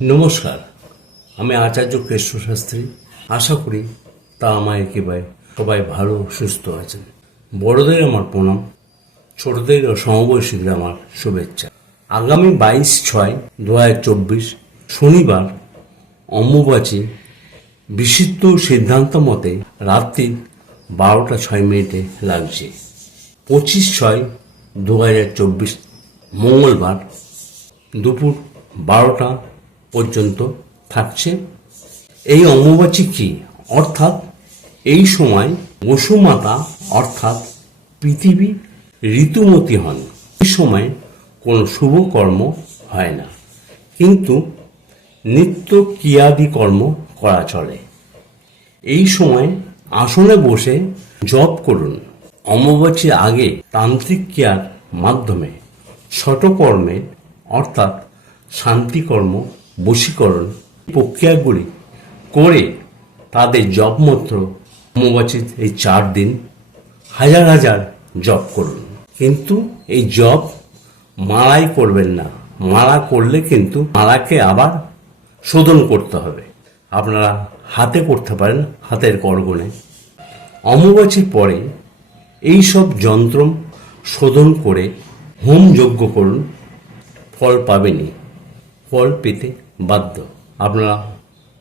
নমস্কার, আমি আচার্য কৃষ্ণ শাস্ত্রী। আশা করি তা আমায় একেবারে সবাই ভালো সুস্থ আছেন। বড়দের আমার প্রণাম, ছোটদের ও সমবয়সীদের আমার শুভেচ্ছা। আগামী 22/6/2024 শনিবার অম্বুবাচী বিশুদ্ধ সিদ্ধান্ত মতে রাত্রি 12:06 লাগছে। 25/6/2024 মঙ্গলবার দুপুর 12টা পর্যন্ত থাকছে। এই অমাবাস্যা কি? অর্থাৎ এই সময় বসুমাতা অর্থাৎ পৃথিবী ঋতুমতী হন। এই সময় কোনো শুভ কর্ম হয় না, কিন্তু নিত্য ক্রিয়াদি কর্ম করা চলে। এই সময় আসনে বসে জপ করুন। অমাবাস্যার আগে তান্ত্রিক ক্রিয়ার মাধ্যমে ষটকর্মে অর্থাৎ শান্তিকর্ম, বশীকরণ প্রক্রিয়াগুলি করে তাদের জপ মন্ত্র অমাবাস্যার এই 4 দিন হাজার হাজার জপ করুন। কিন্তু এই জপ মালাই করবেন না। মালা করলে কিন্তু মালাকে আবার শোধন করতে হবে। আপনারা হাতে করতে পারেন, হাতের করগণে। অমাবাস্যার পরে এই সব যন্ত্র শোধন করে হোম যজ্ঞ করুন, ফল পাবেনই, ফল পেতে বাধ্য। আপনারা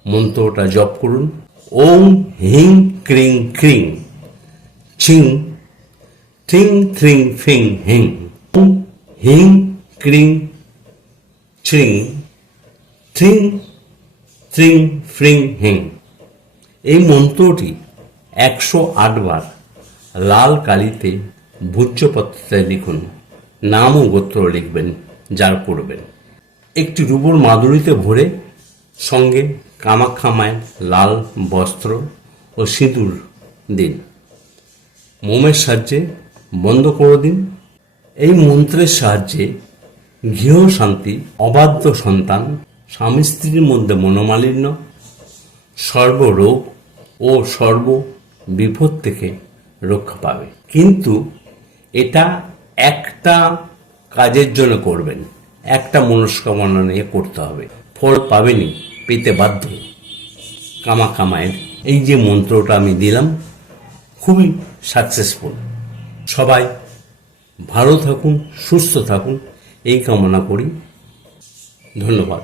মন্ত্রটা জপ করুন। ওম হিং ক্রিং ক্রিং ছিং থ্রিং থ্রিং ফিং হিং। ওম হিং ক্রিং ছিং থ্রিং থ্রিং ফ্রিং হিং। এই মন্ত্রটি 108 বার লাল কালিতে ভূর্জপত্রে লিখুন। নাম ও গোত্র লিখবেন যার করবেন। একটি রূপোর মাদুরিতে ভরে সঙ্গে কামাখ্যা মায়ের লাল বস্ত্র ও সিঁদুর দিন। মোমের সাহায্যে বন্ধ করে দিন। এই মন্ত্রের সাহায্যে গৃহ শান্তি, অবাধ্য সন্তান, স্বামী স্ত্রীর মধ্যে মনোমালিন্য, সর্বরোগ ও সর্ব বিপদ থেকে রক্ষা পাবে। কিন্তু এটা একটা কাজের জন্য করবেন, একটা মনস্কামনা নিয়ে করতে হবে। ফল পাবেনই, পেতে বাধ্য। কামাখ্যা মায়ের এই যে মন্ত্রটা আমি দিলাম খুবই সাকসেসফুল। সবাই ভালো থাকুন, সুস্থ থাকুন, এই কামনা করি। ধন্যবাদ।